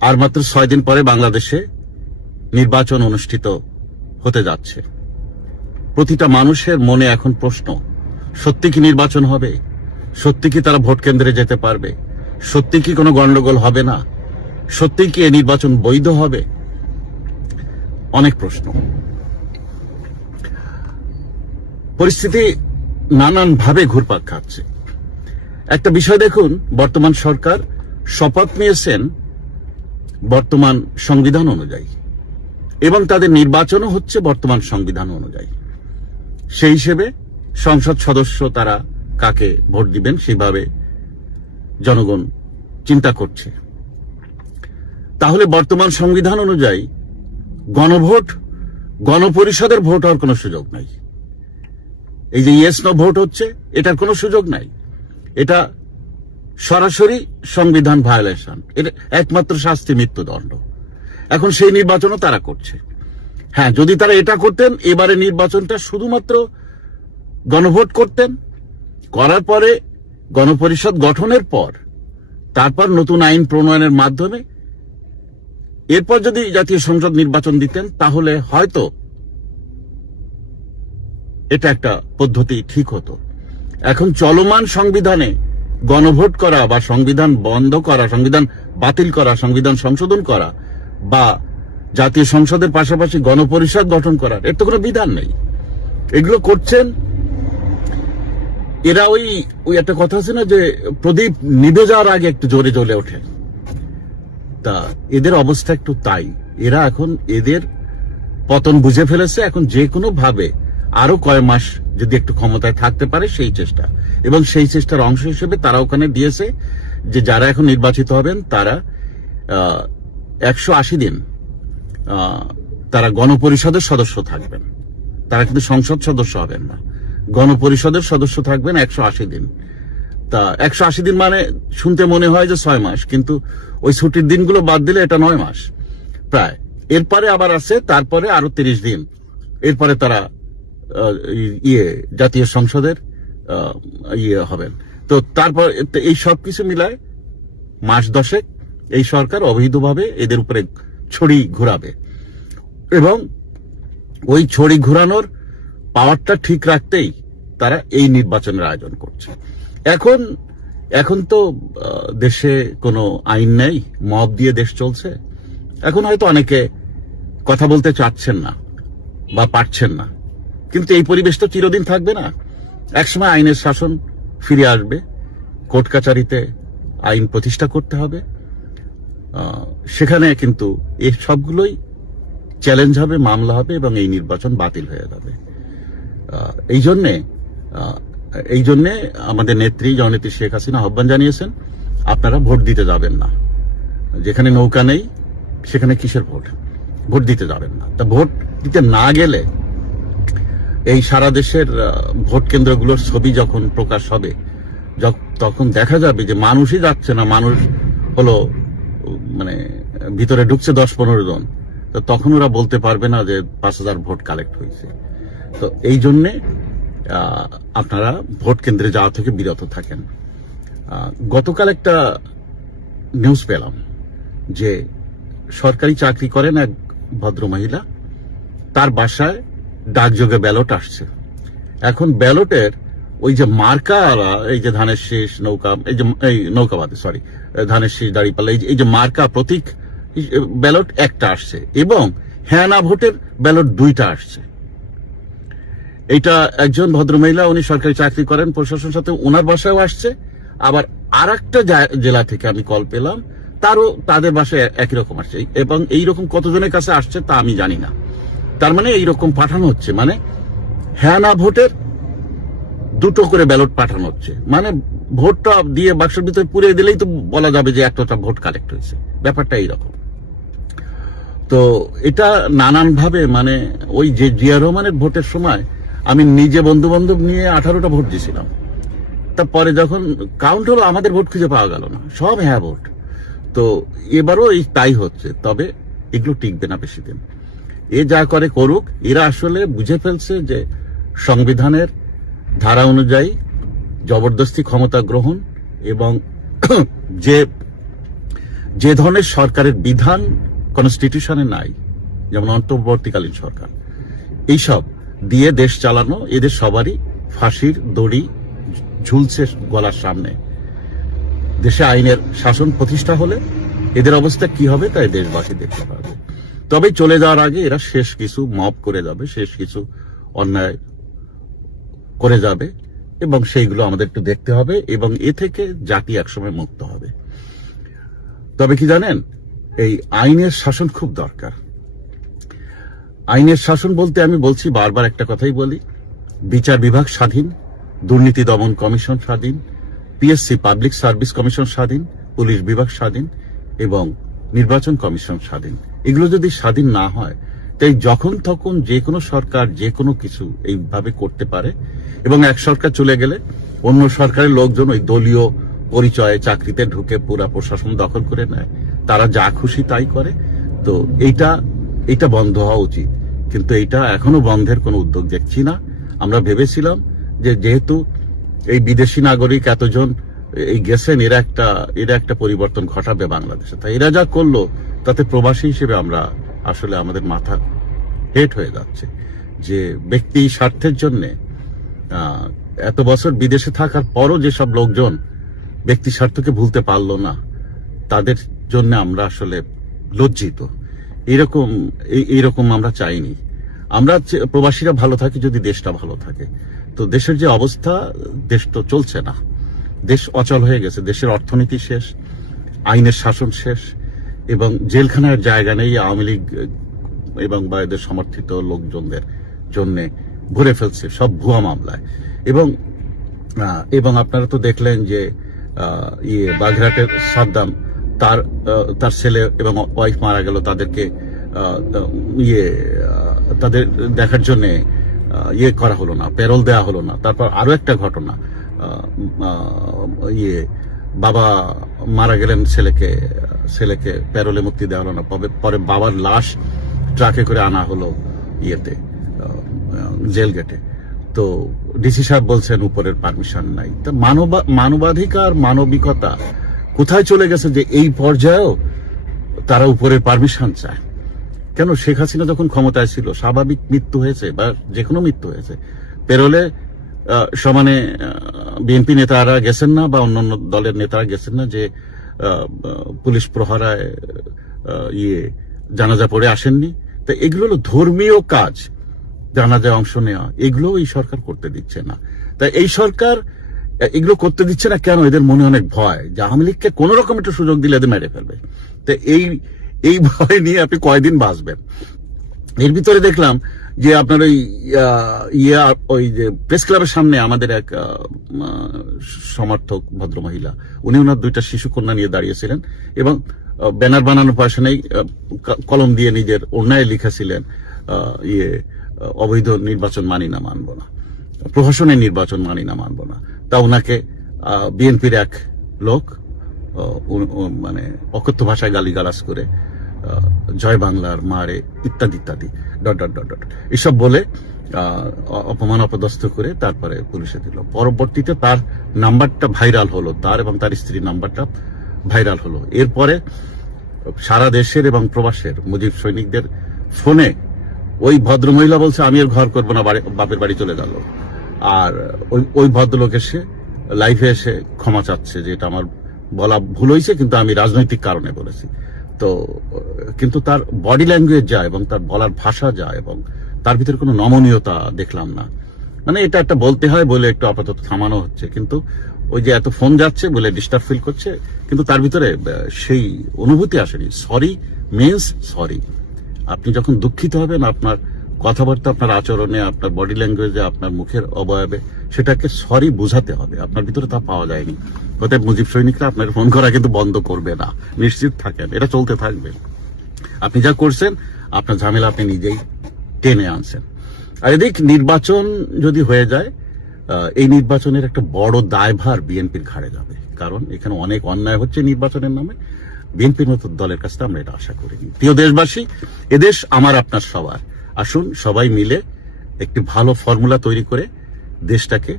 আর মাত্র ছয় দিন পরে বাংলাদেশে নির্বাচন অনুষ্ঠিত হতে যাচ্ছে। প্রতিটা মানুষের মনে এখন প্রশ্ন, সত্যি কি নির্বাচন হবে? সত্যি কি তারা ভোট কেন্দ্রে যেতে পারবে? সত্যি কি কোনো গন্ডগোল হবে না? সত্যি কি এই নির্বাচন বৈধ হবে? অনেক প্রশ্ন। পরিস্থিতি নানান ভাবে ঘুরপাক খাচ্ছে। একটা বিষয় দেখুন, বর্তমান সরকার শপথ নিয়েছেন বর্তমান সংবিধান অনুযায়ী। এবং তাদের নির্বাচনও হচ্ছে বর্তমান সংবিধান অনুযায়ী। সেই হিসেবে সংসদ সদস্য তারা কাকে ভোট দিবেন সেভাবে জনগণ চিন্তা করছে। তাহলে বর্তমান সংবিধান অনুযায়ী গণভোট, গণপরিষদের ভোট হওয়ার কোনো সুযোগ নাই। এই যে ইয়েস নো ভোট হচ্ছে, এটার কোনো সুযোগ নাই। এটা সরাসরি সংবিধান ভায়োলেশন। এটা একমাত্র শাস্তি মৃত্যুদণ্ড। এখন সেই নির্বাচনও তারা করছে। হ্যাঁ যদি তারা এটা করতেন, এবারে নির্বাচনটা শুধুমাত্র গণভোট করতেন, করার পরে গণপরিষদ গঠনের পর, তারপর নতুন আইন প্রণয়নের মাধ্যমে, এরপর যদি জাতীয় সংসদ নির্বাচন দিতেন, তাহলে হয়তো এটা একটা পদ্ধতি ঠিক হতো। এখন চলমান সংবিধানে গণভোট করা বা সংবিধান বন্ধ করা, সংবিধান বাতিল করা, সংবিধান সংশোধন করা বা জাতীয় সংসদের পাশাপাশি গণপরিষদ গঠন করার, এর তো কোনো বিধান নেই। এগুলো করছেন, এরা ওই ওই একটা কথা আছে না যে প্রদীপ নিভে যাওয়ার আগে একটু জোরে জ্বলে ওঠে তা এদের অবস্থা একটু তাই। এরা এখন এদের পতন বুঝে ফেলেছে, এখন যে কোনো ভাবে আরও কয় মাস যদি একটু ক্ষমতায় থাকতে পারে, সেই চেষ্টা। এবং সেই চেষ্টার অংশ হিসেবে তারা ওখানে দিয়েছে যে যারা এখন নির্বাচিত হবেন, তারা একশো আশি দিন তারা গণপরিষদের সদস্য থাকবেন। তারা কিন্তু সংসদ সদস্য হবেন না। গণপরিষদের সদস্য থাকবেন একশো আশি দিন। তা একশো আশি দিন মানে শুনতে মনে হয় যে ছয় মাস, কিন্তু ওই ছুটির দিনগুলো বাদ দিলে এটা নয় মাস। প্রায়। এরপরে আবার আছে, তারপরে আরও তিরিশ দিন। এরপরে তারা ইয়ে জাতীয় সংসদের ইয়ে হবেন। তো তারপর এই সব কিছু মিলায় মাস দশেক এই সরকার অবৈধভাবে এদের উপরে ছড়ি ঘোরাবে। এবং ওই ছড়ি ঘোরানোর পাওয়ারটা ঠিক রাখতেই তারা এই নির্বাচনের আয়োজন করছে। এখন এখন তো দেশে কোনো আইন নেই, মব দিয়ে দেশ চলছে। এখন হয়তো অনেকে কথা বলতে চাচ্ছেন না বা পারছেন না। কিন্তু এই পরিবেশ তো চিরদিন থাকবে না। একসময় আইনের শাসন ফিরে আসবে। কোর্ট কাচারিতে আইন প্রতিষ্ঠা করতে হবে। সেখানে কিন্তু এই সবগুলোই চ্যালেঞ্জ হবে, মামলা হবে এবং এই নির্বাচন বাতিল হয়ে যাবে। এই জন্যে এই জন্যে আমাদের নেত্রী জননেত্রী শেখ হাসিনা আহ্বান জানিয়েছেন, আপনারা ভোট দিতে যাবেন না। যেখানে নৌকা নেই, সেখানে কিসের ভোট? ভোট দিতে যাবেন না। তা ভোট দিতে না গেলে এই সারা দেশের ভোট কেন্দ্রগুলোর ছবি যখন প্রকাশ হবে তখন দেখা যাবে যে মানুষই যাচ্ছে না, মানুষ হলো মানে ভিতরে ঢুকছে দশ পনেরো জন। তো তখন ওরা বলতে পারবে না যে পাঁচ হাজার ভোট কালেক্ট হয়েছে। তো এই জন্যে আপনারা ভোট কেন্দ্রে যাওয়া থেকে বিরত থাকেন। গতকাল একটা নিউজ পেলাম যে সরকারি চাকরি করেন এক ভদ্র মহিলা তার বাসায় ডাকযোগে ব্যালট আসছে। এখন ব্যালটের ওই যে মার্কারা এই যে ধানের শীষ, নৌকা, এই যে, এই নৌকাবাদী সরি ধানের শীষ, দাঁড়িপাল্লা, এই যে- এই যে মার্কা প্রতীক ব্যালট একটা আসছে এবং হ্যাঁ না ভোটের ব্যালট দুইটা আসছে। এটা একজন ভদ্রমহিলা, উনি সরকারি চাকরি করেন, প্রশাসন সাথে ওনার বাসায়ও আসছে। আবার আর একটা জেলা থেকে আমি কল পেলাম, তারও, তাদের বাসায় একই রকম আসছে। এবং এই রকম কতজনের কাছে আসছে তা আমি জানি না। তার মানে এইরকম পাঠানো হচ্ছে মানে হ্যাঁ না ভোটের দুটো করে ব্যালট পাঠানো হচ্ছে। মানে ভোটটা দিয়ে বাক্সের ভিতরে পুড়ে দিলেই তো বলা যাবে যে একটা ভোট কালেক্ট হয়েছে। ব্যাপারটা এইরকম। তো এটা নানান ভাবে মানে ওই যে জিয়া রহমানের ভোটের সময় আমি নিজে বন্ধু বান্ধব নিয়ে আঠারোটা ভোট দিয়েছিলাম। তারপরে যখন কাউন্ট হলো, আমাদের ভোট খুঁজে পাওয়া গেল না। সব হ্যাঁ ভোট। তো এবারও এই তাই হচ্ছে। তবে এগুলো টিকবে না বেশি দিন। এ যা করে করুক, এরা আসলে বুঝে ফেলছে যে সংবিধানের ধারা অনুযায়ী জবরদস্তি ক্ষমতা গ্রহণ এবং যে যে ধরনের সরকারের বিধান কনস্টিটিউশনে নাই, যেমন অন্তর্বর্তীকালীন সরকার, এইসব দিয়ে দেশ চালানো, এদের সবারই ফাঁসির দড়ি ঝুলছে গলার সামনে। দেশে আইনের শাসন প্রতিষ্ঠা হলে এদের অবস্থা কি হবে তাই দেশবাসী দেখতে পারবে। তবে চলে যাওয়ার আগে এরা শেষ কিছু মব করে যাবে, শেষ কিছু অন্যায় করে যাবে, এবং সেইগুলো আমাদের একটু দেখতে হবে, এবং এ থেকে জাতি একসময় মুক্ত হবে। তবে কি জানেন, এই আইনের শাসন খুব দরকার। আইনের শাসন বলতে আমি বলছি বারবার একটা কথাই বলি, বিচার বিভাগ স্বাধীন, দুর্নীতি দমন কমিশন স্বাধীন পিএসসি পাবলিক সার্ভিস কমিশন স্বাধীন, পুলিশ বিভাগ স্বাধীন, এবং নির্বাচন কমিশন স্বাধীন। এগুলো যদি স্বাধীন না হয়, তাই যখন তখন যে কোনো সরকার যে কোনো কিছু এইভাবে করতে পারে এবং এক সরকার চলে গেলে অন্য সরকারের লোকজন ওই দলীয় পরিচয়ে চাকরিতে ঢুকে পুরা প্রশাসন দখল করে নেয়। তারা যা খুশি তাই করে। তো এইটা এটা বন্ধ হওয়া উচিত। কিন্তু এটা এখনও বন্ধের কোনো উদ্যোগ দেখছি না। আমরা ভেবেছিলাম যে যেহেতু এই বিদেশি নাগরিক এতজন এই গেছেন, এরা একটা এরা একটা পরিবর্তন ঘটাবে বাংলাদেশে। তাই এরা যা করল, তাতে প্রবাসী হিসেবে আমরা আসলে আমাদের মাথা হেট হয়ে যাচ্ছে। যে ব্যক্তি স্বার্থের জন্যে এত বছর বিদেশে থাকার পরও যেসব লোকজন ব্যক্তি স্বার্থকে ভুলতে পারল না, তাদের জন্য আমরা আসলে লজ্জিত। এরকম, এই- এইরকম আমরা চাইনি। আমরা প্রবাসীরা ভালো থাকি যদি দেশটা ভালো থাকে। তো দেশের যে অবস্থা, দেশ তো চলছে না। দেশ অচল হয়ে গেছে, দেশের অর্থনীতি শেষ, আইনের শাসন শেষ, এবং জেলখানার জায়গা নেই আওয়ামী লীগ এবং বা এদের সমর্থিত লোকজনদের জন্য ভরে ফেলছে সব ভুয়া মামলায়। এবং এবং আপনারা তো দেখলেন যে ইয়ে বাগেরহাটের সাদ্দাম, তার তার ছেলে এবং ওয়াইফ মারা গেল তাদেরকে ইয়ে তাদের দেখার জন্য ইয়ে করা হলো না পেরোল দেওয়া হলো না। তারপর আরও একটা ঘটনা ইয়ে বাবা মারা গেলেন ছেলেকে ছেলেকে প্যারোলে মুক্তি দেওয়া হলো না পরে বাবার লাশ ট্রাকে করে আনা হলো ইয়েতে জেল গেটে। তো ডিসি সাহেব বলছেন, উপরের পারমিশন নাই। তা মানবা, মানবাধিকার, মানবিকতা কোথায় চলে গেছে যে এই পর্যায়েও তারা উপরের পারমিশন চায়? কেন শেখ হাসিনা যখন ক্ষমতায় ছিল, স্বাভাবিক মৃত্যু হয়েছে বা যে কোনো মৃত্যু হয়েছে পেরোলে সমানে বিএনপি নেতারা গেছেন না বা অন্যান্য দলের নেতারা গেছেন না যে পুলিশ প্রহরায় ইয়ে জানাজা পড়ে আসেননি। তো এগুলো হলো ধর্মীয় কাজ, জানাজায় অংশ নেওয়া। এগুলো এই সরকার করতে দিচ্ছে না। তাই এই সরকার এগুলো করতে দিচ্ছে না কেন? এদের মনে অনেক ভয়। যে আওয়ামী লীগকে কোন রকম একটু সুযোগ দিলে এদের মেরে ফেলবে। তো এই এই ভয় নিয়ে আপনি কয়দিন বাঁচবেন? এর ভিতরে দেখলাম যে আপনার ওই ইয়া, ওই যে প্রেস ক্লাবের সামনে আমাদের এক সমর্থক ভদ্র মহিলা উনি ওনার দুইটা শিশু কন্যা নিয়ে দাঁড়িয়েছিলেন এবং ব্যানার বানানোর পয়সা নেই কলম দিয়ে নিজের অন্যায় লিখেছিলেন ইয়ে অবৈধ নির্বাচন মানি না, মানব না প্রহসনের নির্বাচন মানি না, মানব না। তা ওনাকে বিএনপির এক লোক মানে অকথ্য ভাষায় গালিগালাজ করে জয় বাংলার মারে, ইত্যাদি ইত্যাদি, ডট ডট ডট ডট। এসব বলে অপমান অপদস্থ করে তারপরে পুলিশে দিল। পরবর্তীতে তার নাম্বারটা ভাইরাল হলো, তার এবং তার স্ত্রীর নাম্বারটা ভাইরাল হলো। এরপরে সারা দেশের এবং প্রবাসের মুজিব সৈনিকদের ফোনে ওই ভদ্রমহিলা বলছে, আমি আর ঘর করব না বাপের বাড়ি চলে গেল। আর ওই ওই ভদ্রলোক এসে লাইফে এসে ক্ষমা চাচ্ছে যে এটা আমার বলা ভুল হয়েছে, কিন্তু আমি রাজনৈতিক কারণে বলেছি। তো, কিন্তু তার বডি ল্যাঙ্গুয়েজ যায় এবং তার বলার ভাষা যায় এবং তার ভিতরে কোনো নমনীয়তা দেখলাম না। মানে এটা একটা বলতে হয় বলে একটু আপাতত থামানো হচ্ছে, কিন্তু ওই যে এত ফোন যাচ্ছে বলে ডিস্টার্ব ফিল করছে, কিন্তু তার ভিতরে সেই অনুভূতি আসেনি। সরি মিন্স সরি আপনি যখন দুঃখিত হবেন, আপনার কথাবার্তা আপনার আচরণে, আপনার বডি ল্যাঙ্গুয়েজে আপনার মুখের অবয়বে, সেটাকে সরি বোঝাতে হবে। আপনার ভিতরে তা পাওয়া যায়নি। অতএব মুজিব সৈনিকরা আপনার ফোন করা কিন্তু বন্ধ করবে না। নিশ্চিত থাকেন, এটা চলতে থাকবে। আপনি যা করছেন, আপনার ঝামেলা আপনি নিজেই টেনে আনছেন। আর এদিক নির্বাচন যদি হয়ে যায় এই নির্বাচনের একটা বড় দায়ভার বিএনপির ঘাড়ে যাবে। কারণ এখানে অনেক অন্যায় হচ্ছে নির্বাচনের নামে। বিএনপির মতো দলের কাছ থেকে আমরা এটা আশা করিনি। প্রিয় দেশবাসী এদেশ আমার, আপনার সবার। আসুন সবাই মিলে একটি ভালো ফর্মুলা তৈরি করে দেশটাকে